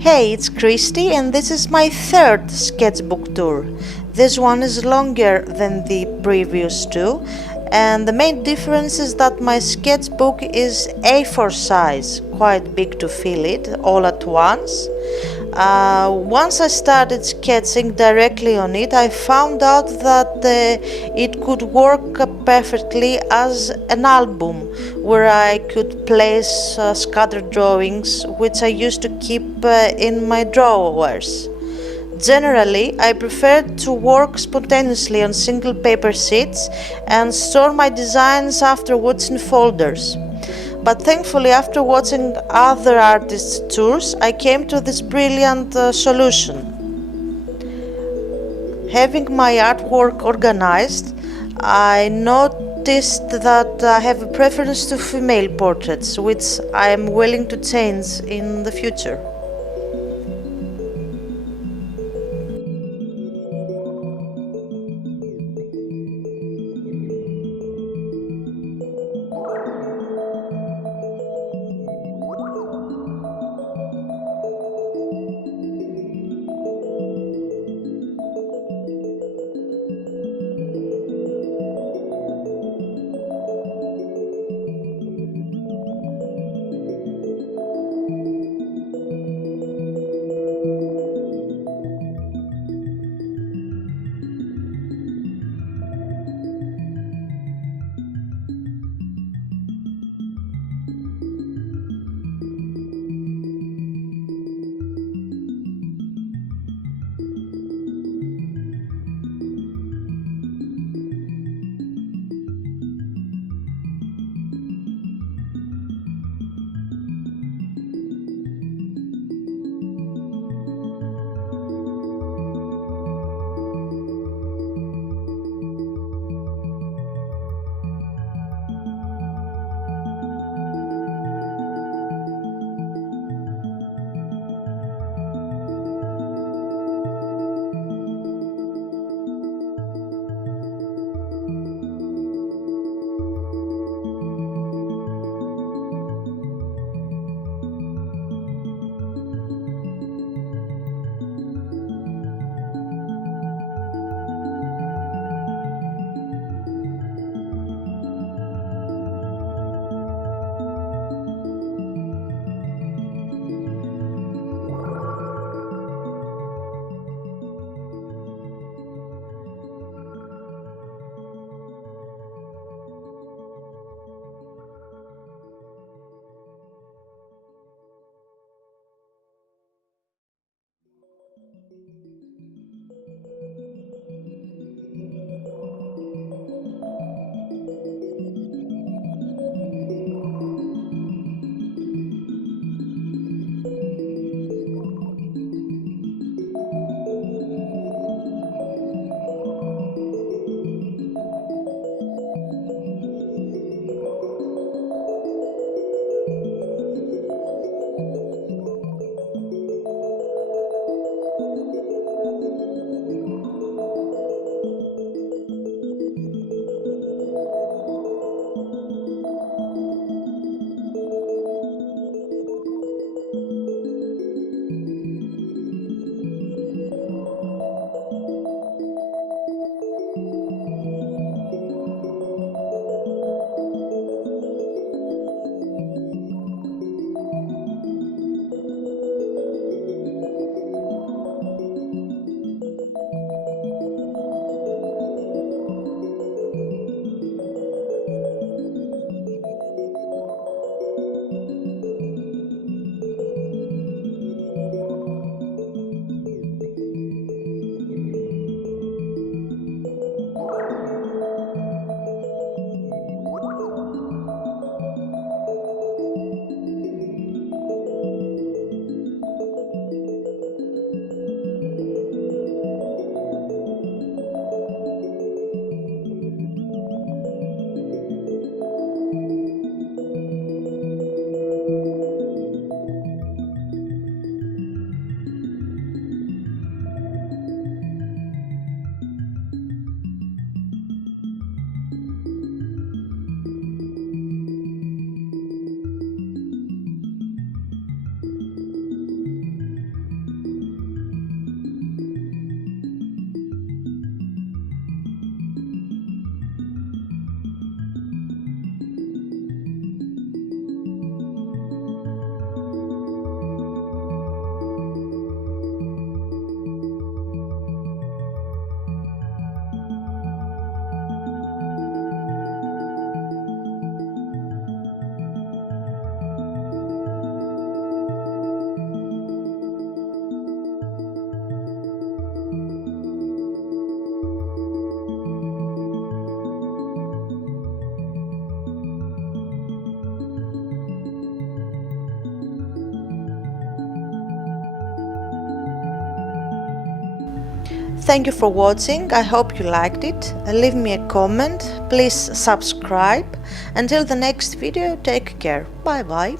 Hey, it's Christy, and this is my third sketchbook tour. This one is longer than the previous two, and the main difference is that my sketchbook is A4 size, quite big to fill it all at once. Once I started sketching directly on it, I found out that it could work perfectly as an album where I could place scattered drawings which I used to keep in my drawers. Generally, I prefer to work spontaneously on single paper sheets and store my designs afterwards in folders. But thankfully, after watching other artists' tours, I came to this brilliant solution. Having my artwork organized, I noticed that I have a preference to female portraits, which I am willing to change in the future. Thank you for watching, I hope you liked it. Leave me a comment, please subscribe. Until the next video, take care, bye bye.